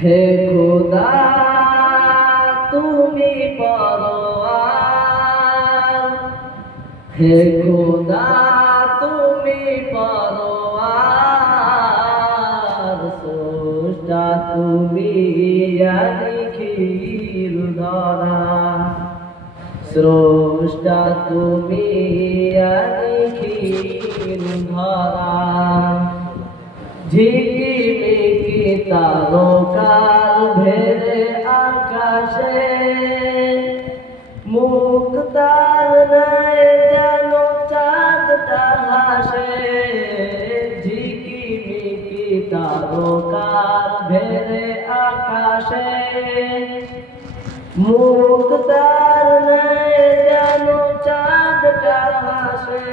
হে খোদা তুমি পরোয়ার, হে খোদা তুমি পরোয়ার, স্রষ্টা তুমি নিখিল ধরা, স্রষ্টা তুমি নিখিল ধরা। ঝিকিমিকি তারকার ভেরে আকাশে মুক্তার নাই যেন চাঁদটা হাসে। ঝিকিমিকি তারকার ভেরে আকাশে মুক্তার নাই যেন চাঁদটা হাসে।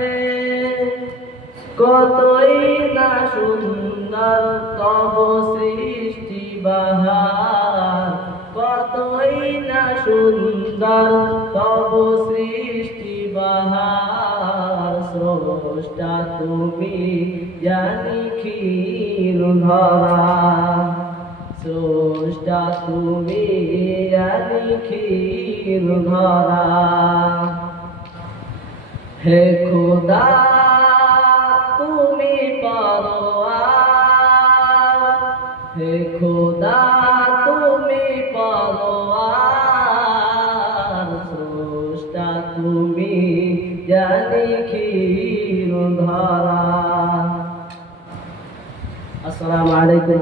কতই না সুন্দর তব সৃষ্টি বাহার, কতই না সুন্দর তব সৃষ্টি বাহার, স্রষ্টা তুমি নিখিল ধরা, স্রষ্টা তুমি নিখিল ধরা। হে খোদা তুমি পরোয়ার, হে খোদা তুমি পরোয়ার, স্রষ্টা তুমি নিখিল ধরা। আসসালামু আলাইকুম।